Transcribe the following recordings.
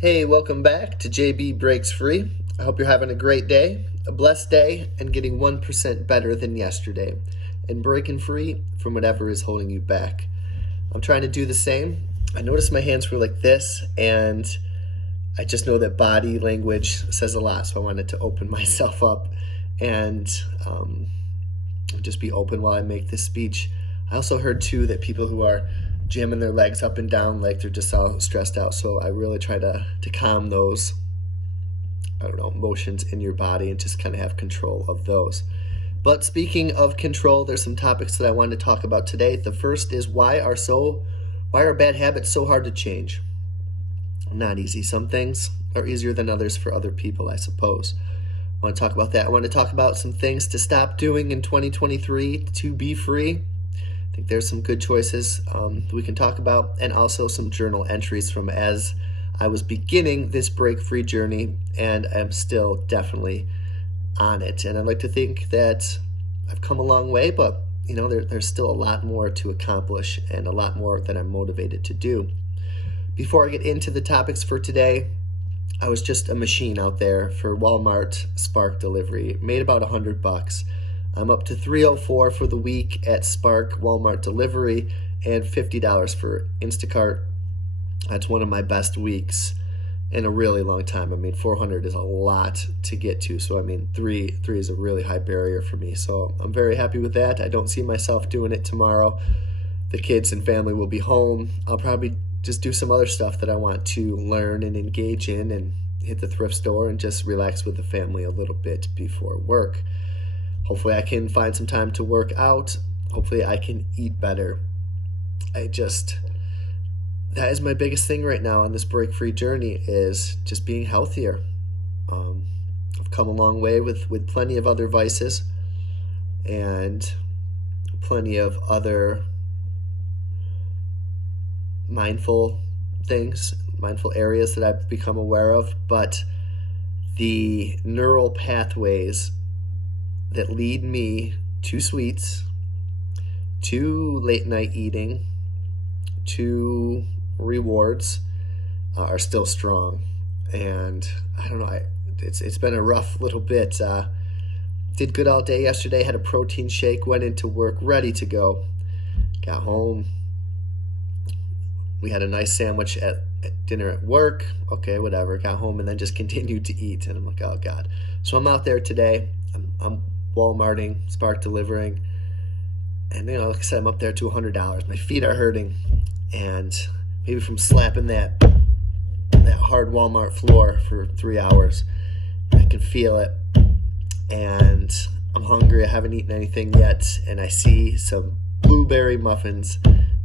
Hey, welcome back to JB Breaks Free. I hope you're having a great day, a blessed day, and getting 1% better than yesterday, and breaking free from whatever is holding you back. I'm trying to do the same. I noticed my hands were like this, and I just know that body language says a lot, so I wanted to open myself up and just be open while I make this speech. I also heard, too, that people who are jamming their legs up and down like they're just all stressed out. So I really try to calm those, emotions in your body and just kind of have control of those. But speaking of control, there's some topics that I wanted to talk about today. The first is why are bad habits so hard to change? Not easy. Some things are easier than others for other people, I suppose. I want to talk about that. I want to talk about some things to stop doing in 2023 to be free. I think there's some good choices we can talk about, and also some journal entries from as I was beginning this break-free journey, and I'm still definitely on it. And I'd like to think that I've come a long way, but there's still a lot more to accomplish and a lot more that I'm motivated to do. Before I get into the topics for today, I was just a machine out there for Walmart Spark delivery. Made about $100. I'm up to $304 for the week at Spark Walmart delivery and $50 for Instacart. That's one of my best weeks in a really long time. I mean, 400 is a lot to get to. So, three is a really high barrier for me. So I'm very happy with that. I don't see myself doing it tomorrow. The kids and family will be home. I'll probably just do some other stuff that I want to learn and engage in, and hit the thrift store and just relax with the family a little bit before work. Hopefully I can find some time to work out. Hopefully I can eat better. That is my biggest thing right now on this break-free journey, is just being healthier. I've come a long way with plenty of other vices and plenty of other mindful things, mindful areas that I've become aware of, but the neural pathways that lead me to sweets, to late night eating, to rewards are still strong. And I don't know, it's been a rough little bit. Did good all day yesterday, had a protein shake, went into work ready to go. Got home, we had a nice sandwich at dinner at work. Okay, whatever. Got home and then just continued to eat. And I'm like, oh God. So I'm out there today. I'm Walmarting, Spark delivering. And like I said, I'm up there to $100. My feet are hurting. And maybe from slapping that hard Walmart floor for 3 hours, I can feel it. And I'm hungry. I haven't eaten anything yet. And I see some blueberry muffins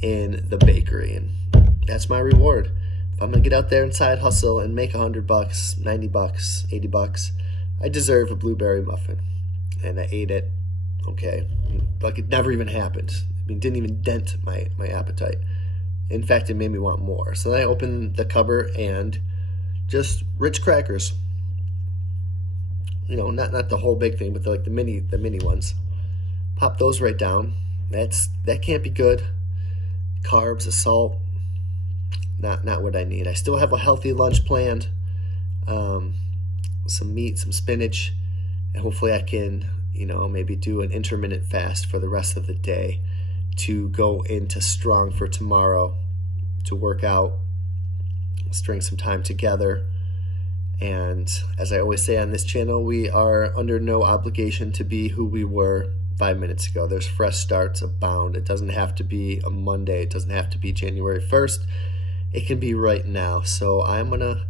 in the bakery. And that's my reward. If I'm going to get out there and side hustle and make $100, $90, $80, I deserve a blueberry muffin. And I ate it. Okay. Like it never even happened. It didn't even dent my appetite. In fact, it made me want more. So then I opened the cupboard and just Ritz crackers. Not the whole big thing, but the mini ones. Pop those right down. That can't be good. Carbs, the salt, not what I need. I still have a healthy lunch planned. Some meat, some spinach, and hopefully I can, maybe do an intermittent fast for the rest of the day to go into strong for tomorrow, to work out, string some time together. And as I always say on this channel, we are under no obligation to be who we were 5 minutes ago. There's fresh starts abound. It doesn't have to be a Monday. It doesn't have to be January 1st. It can be right now. So I'm going to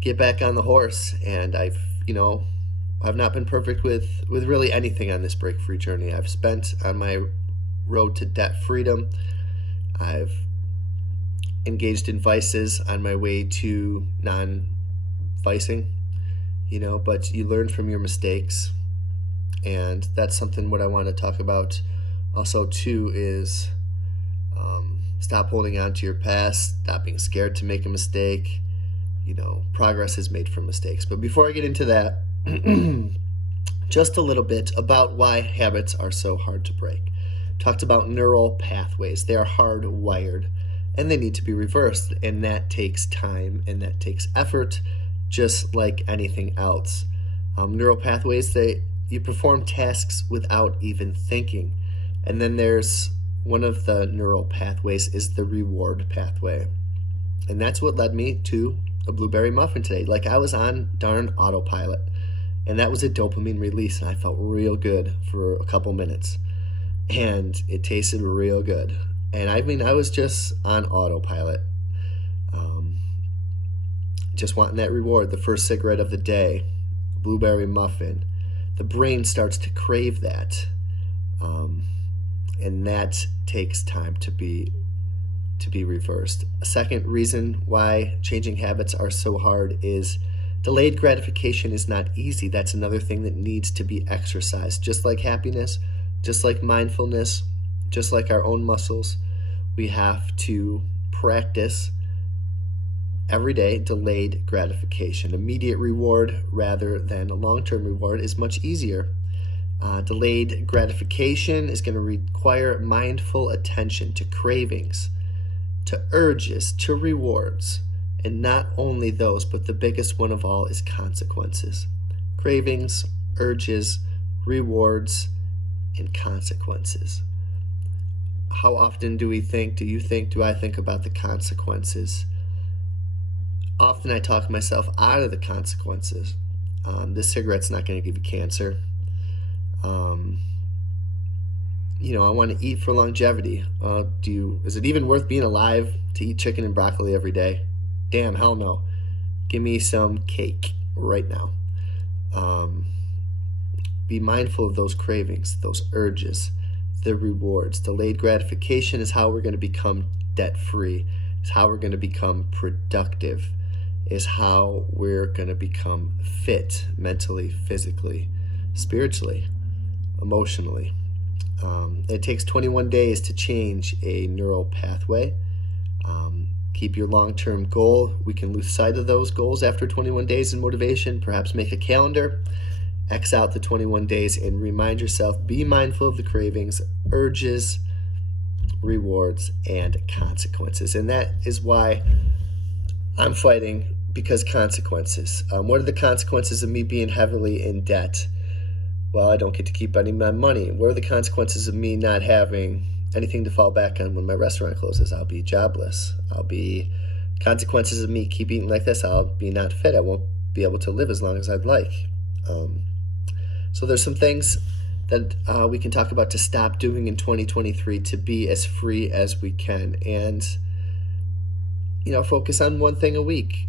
get back on the horse. And I've not been perfect with really anything on this break-free journey. I've spent on my road to debt freedom. I've engaged in vices on my way to non-vicing, but you learn from your mistakes. And that's something what I want to talk about also too is stop holding on to your past, stop being scared to make a mistake. Progress is made from mistakes. But before I get into that, just a little bit about why habits are so hard to break. Talked about neural pathways. They are hardwired. and they need to be reversed. And that takes time and that takes effort, just like anything else. Neural pathways, you perform tasks without even thinking. And then there's one of the neural pathways is the reward pathway. And that's what led me to a blueberry muffin today. Like, I was on darn autopilot, and that was a dopamine release, and I felt real good for a couple minutes, and it tasted real good. And I mean, I was just on autopilot, just wanting that reward, the first cigarette of the day, blueberry muffin. The brain starts to crave that, and that takes time to be reversed. A second reason why changing habits are so hard is delayed gratification is not easy. That's another thing that needs to be exercised. Just like happiness, just like mindfulness, just like our own muscles, we have to practice every day delayed gratification. Immediate reward rather than a long-term reward is much easier. Delayed gratification is going to require mindful attention to cravings, to urges, to rewards. And not only those, but the biggest one of all is consequences. Cravings, urges, rewards, and consequences. How often do I think about the consequences? Often I talk myself out of the consequences. This cigarette's not going to give you cancer. I want to eat for longevity. Is it even worth being alive to eat chicken and broccoli every day? Damn, hell no. Give me some cake right now. Be mindful of those cravings, those urges, the rewards. Delayed gratification is how we're going to become debt-free, is how we're going to become productive, is how we're going to become fit mentally, physically, spiritually, emotionally. It takes 21 days to change a neural pathway. Keep your long-term goal. We can lose sight of those goals after 21 days in motivation. Perhaps make a calendar, X out the 21 days, and remind yourself, be mindful of the cravings, urges, rewards, and consequences. And that is why I'm fighting, because consequences. What are the consequences of me being heavily in debt? Well, I don't get to keep any of my money. What are the consequences of me not having anything to fall back on when my restaurant closes? I'll be jobless. Consequences of me keep eating like this, I'll be not fit. I won't be able to live as long as I'd like. So there's some things that we can talk about to stop doing in 2023 to be as free as we can. And, focus on one thing a week.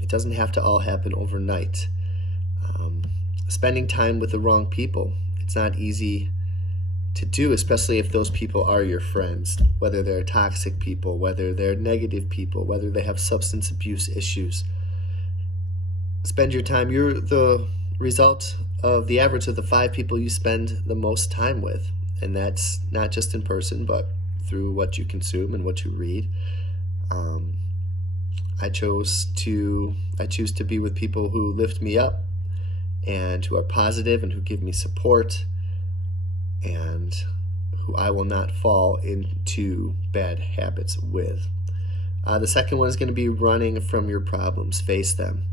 It doesn't have to all happen overnight. Spending time with the wrong people. It's not easy to do, especially if those people are your friends, whether they're toxic people, whether they're negative people, whether they have substance abuse issues. Spend your time. You're the result of the average of the 5 people you spend the most time with. And that's not just in person, but through what you consume and what you read. I choose to be with people who lift me up and who are positive and who give me support and who I will not fall into bad habits with. The second one is going to be running from your problems. Face them.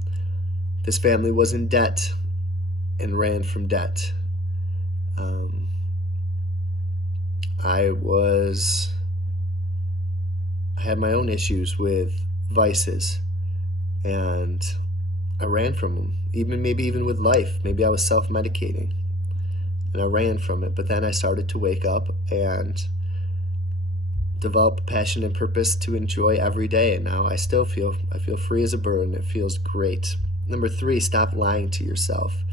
This family was in debt and ran from debt. I had my own issues with vices, and I ran from them. Maybe even with life. Maybe I was self-medicating, and I ran from it. But then I started to wake up and develop a passion and purpose to enjoy every day. And now I feel free as a bird, and it feels great. Number 3, stop lying to yourself.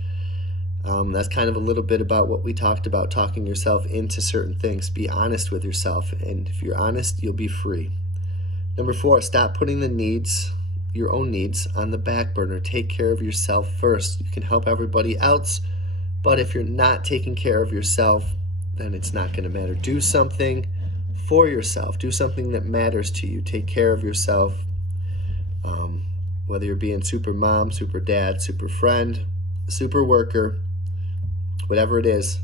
That's kind of a little bit about what we talked about, talking yourself into certain things. Be honest with yourself, and if you're honest, you'll be free. Number 4, stop putting your own needs on the back burner. Take care of yourself first. You can help everybody else, but if you're not taking care of yourself, then it's not going to matter. Do something for yourself. Do something that matters to you. Take care of yourself. Whether you're being super mom, super dad, super friend, super worker, whatever it is,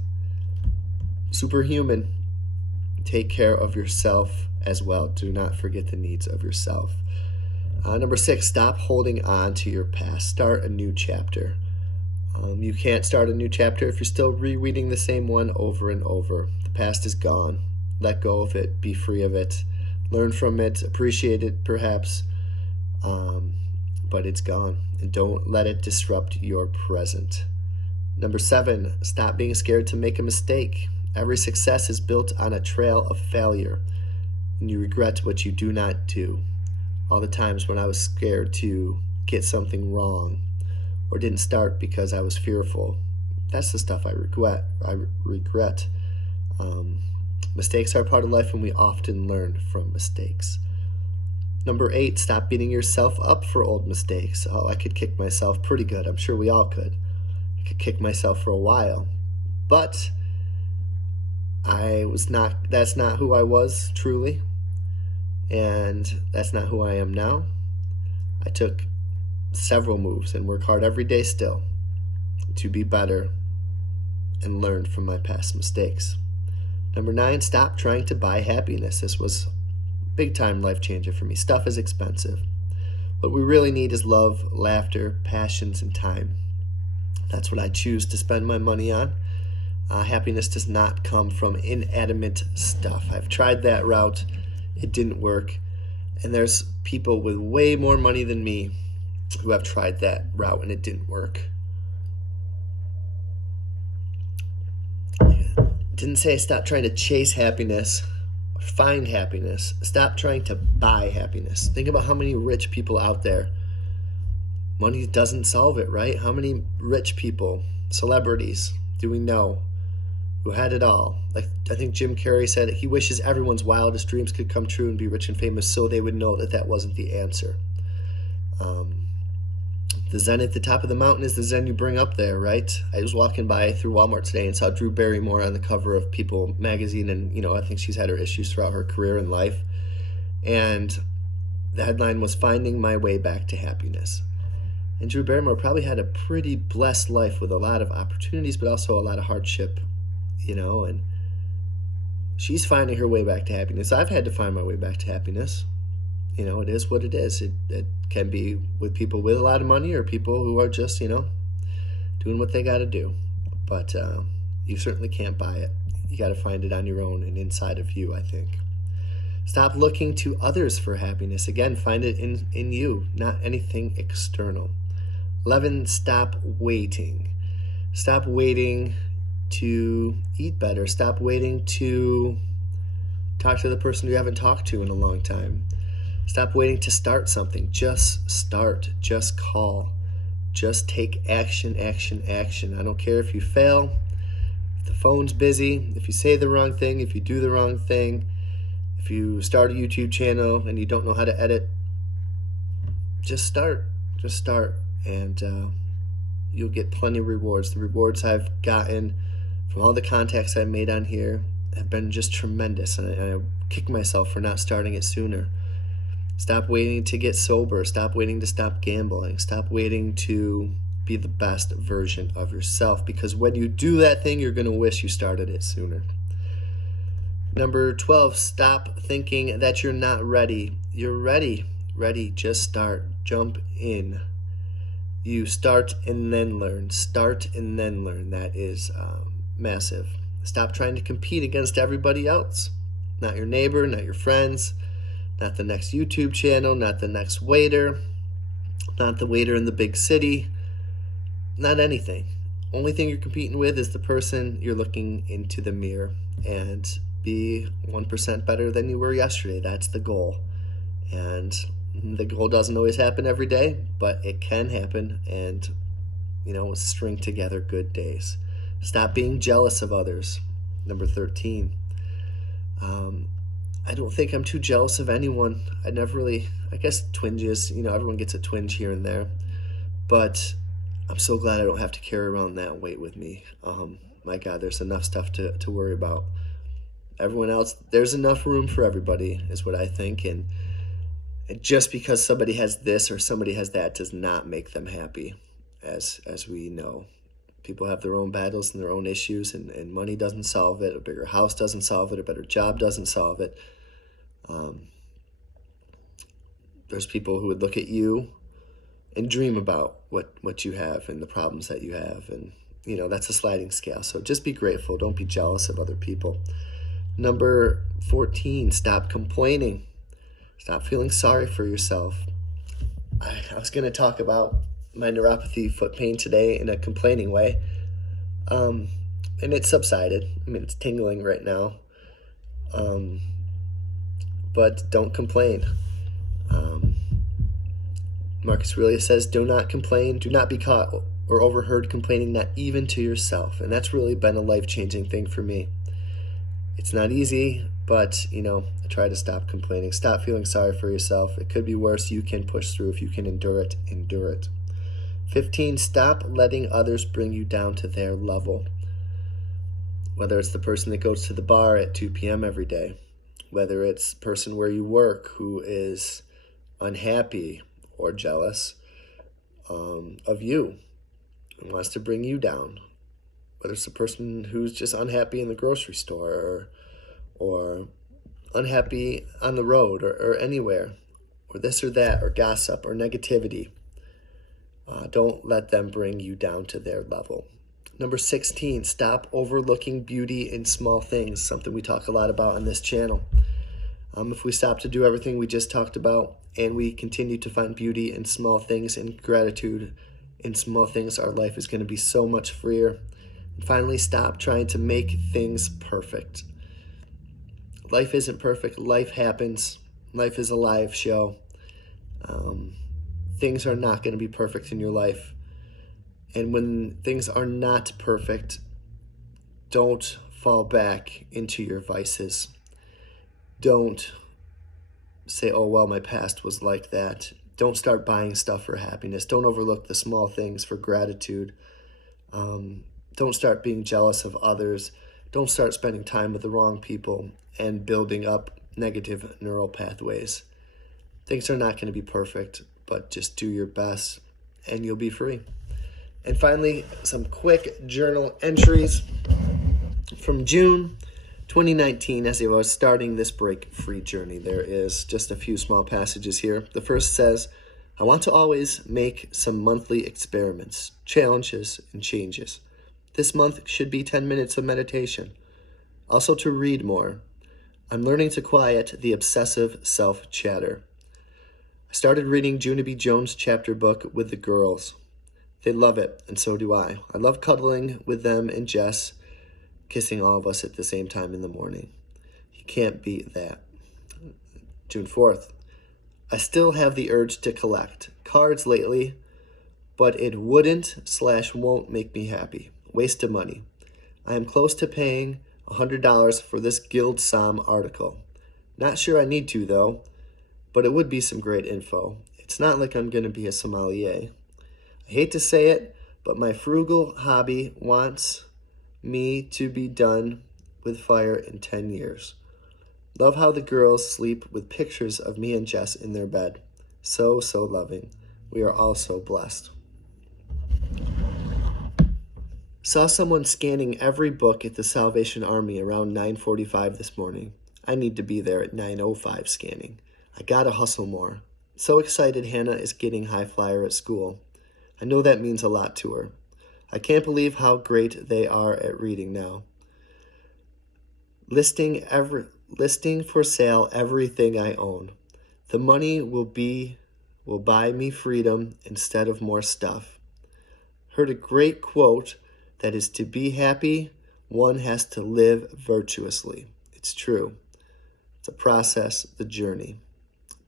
superhuman, take care of yourself as well. Do not forget the needs of yourself. Number 6, stop holding on to your past. Start a new chapter. You can't start a new chapter if you're still rereading the same one over and over. The past is gone. Let go of it. Be free of it. Learn from it. Appreciate it, perhaps. But it's gone. And don't let it disrupt your present. Number 7, stop being scared to make a mistake. Every success is built on a trail of failure, and you regret what you do not do. All the times when I was scared to get something wrong or didn't start because I was fearful, that's the stuff I regret. Mistakes are part of life, and we often learn from mistakes. Number 8, stop beating yourself up for old mistakes. Oh, I could kick myself pretty good. I'm sure we all could. I could kick myself for a while. But that's not who I was truly. And that's not who I am now. I took several moves and work hard every day still to be better and learn from my past mistakes. Number 9, stop trying to buy happiness. This was a big time life changer for me. Stuff is expensive. What we really need is love, laughter, passions, and time. That's what I choose to spend my money on. Happiness does not come from inanimate stuff. I've tried that route. It didn't work. And there's people with way more money than me who have tried that route and it didn't work. Didn't say stop trying to chase happiness, find happiness. Stop trying to buy happiness. Think about how many rich people out there. Money doesn't solve it, right? How many rich people, celebrities, do we know who had it all? Like, I think Jim Carrey said he wishes everyone's wildest dreams could come true and be rich and famous so they would know that that wasn't the answer. The Zen at the top of the mountain is the Zen you bring up there, right? I was walking by through Walmart today and saw Drew Barrymore on the cover of People magazine, and I think she's had her issues throughout her career and life. And the headline was "Finding My Way Back to Happiness." And Drew Barrymore probably had a pretty blessed life with a lot of opportunities, but also a lot of hardship, and she's finding her way back to happiness. I've had to find my way back to happiness. It is what it is. It can be with people with a lot of money or people who are just, doing what they got to do. But you certainly can't buy it. You got to find it on your own and inside of you, I think. Stop looking to others for happiness. Again, find it in you, not anything external. 11, stop waiting. Stop waiting to eat better. Stop waiting to talk to the person you haven't talked to in a long time. Stop waiting to start something. Just start. Just call. Just take action, action, action. I don't care if you fail, if the phone's busy, if you say the wrong thing, if you do the wrong thing, if you start a YouTube channel and you don't know how to edit. Just start. Just start. And you'll get plenty of rewards. The rewards I've gotten from all the contacts I've made on here have been just tremendous. And I kick myself for not starting it sooner. Stop waiting to get sober. Stop waiting to stop gambling. Stop waiting to be the best version of yourself, because when you do that thing, you're going to wish you started it sooner. Number 12, stop thinking that you're not ready. You're ready. Ready. Just start. Jump in. You start and then learn. Start and then learn. That is massive. Stop trying to compete against everybody else. Not your neighbor, not your friends, not the next YouTube channel, not the next waiter, not the waiter in the big city, not anything. Only thing you're competing with is the person you're looking into the mirror, and be 1% better than you were yesterday. That's the goal. And the goal doesn't always happen every day, but it can happen, and string together good days. Stop being jealous of others. Number 13. I don't think I'm too jealous of anyone. I guess twinges, everyone gets a twinge here and there. But I'm so glad I don't have to carry around that weight with me. My God, there's enough stuff to worry about. Everyone else, there's enough room for everybody, is what I think. And just because somebody has this or somebody has that does not make them happy, as we know. People have their own battles and their own issues, and money doesn't solve it. A bigger house doesn't solve it. A better job doesn't solve it. There's people who would look at you and dream about what you have and the problems that you have. And, that's a sliding scale. So just be grateful. Don't be jealous of other people. Number 14, stop complaining. Stop feeling sorry for yourself. I was going to talk about my neuropathy foot pain today in a complaining way. And it subsided. I mean, it's tingling right now. But don't complain. Marcus Aurelius says, do not complain. Do not be caught or overheard complaining, not even to yourself. And that's really been a life-changing thing for me. It's not easy, but, I try to stop complaining. Stop feeling sorry for yourself. It could be worse. You can push through. If you can endure it, endure it. 15, stop letting others bring you down to their level. Whether it's the person that goes to the bar at 2 p.m. every day, whether it's the person where you work who is unhappy or jealous of you and wants to bring you down, whether it's the person who's just unhappy in the grocery store or unhappy on the road or anywhere, or this or that, or gossip or negativity. Don't let them bring you down to their level. Number 16, stop overlooking beauty in small things, something we talk a lot about on this channel. If we stop to do everything we just talked about and we continue to find beauty in small things and gratitude in small things, our life is going to be so much freer. And finally, stop trying to make things perfect. Life isn't perfect. Life happens. Life is a live show. Things are not going to be perfect in your life. And when things are not perfect, don't fall back into your vices. Don't say, oh, well, my past was like that. Don't start buying stuff for happiness. Don't overlook the small things for gratitude. Don't start being jealous of others. Don't start spending time with the wrong people and building up negative neural pathways. Things are not going to be perfect, but just do your best and you'll be free. And finally, some quick journal entries from June 2019 as I was starting this break-free journey. There is just a few small passages here. The first says, I want to always make some monthly experiments, challenges, and changes. This month should be 10 minutes of meditation. Also to read more. I'm learning to quiet the obsessive self-chatter. I started reading Junabe Jones' chapter book with the girls. They love it, and so do I. I love cuddling with them and Jess, kissing all of us at the same time in the morning. You can't beat that. June 4th. I still have the urge to collect cards lately, but it wouldn't/won't make me happy. Waste of money. I am close to paying $100 for this Guild Psalm article. Not sure I need to, though, but it would be some great info. It's not like I'm going to be a sommelier. I hate to say it, but my frugal hobby wants me to be done with fire in 10 years. Love how the girls sleep with pictures of me and Jess in their bed. So loving. We are all so blessed. Saw someone scanning every book at the Salvation Army around 9:45 this morning. I need to be there at 9:05 scanning. I gotta hustle more. So excited Hannah is getting high flyer at school. I know that means a lot to her. I can't believe how great they are at reading now. Listing for sale everything I own. The money will buy me freedom instead of more stuff. Heard a great quote that is to be happy, one has to live virtuously. It's true. It's a process, the journey.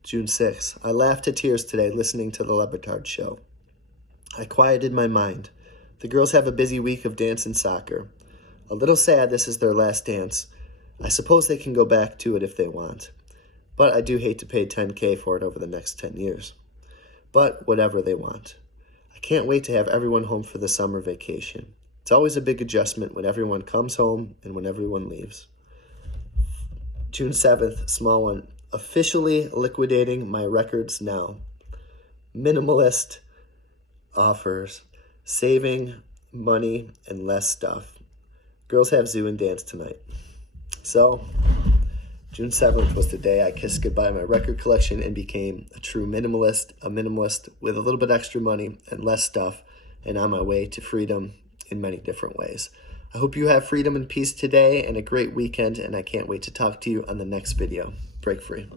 June 6th. I laughed to tears today listening to the Lebatard show. I quieted my mind. The girls have a busy week of dance and soccer. A little sad this is their last dance. I suppose they can go back to it if they want. But I do hate to pay $10,000 for it over the next 10 years. But whatever they want. I can't wait to have everyone home for the summer vacation. It's always a big adjustment when everyone comes home and when everyone leaves. June 7th, small one. Officially liquidating my records now. Minimalist offers. Saving money and less stuff. Girls have zoo and dance tonight. So June 7th was the day I kissed goodbye my record collection and became a true minimalist, a minimalist with a little bit extra money and less stuff, and on my way to freedom in many different ways. I hope you have freedom and peace today and a great weekend, and I can't wait to talk to you on the next video. Break free.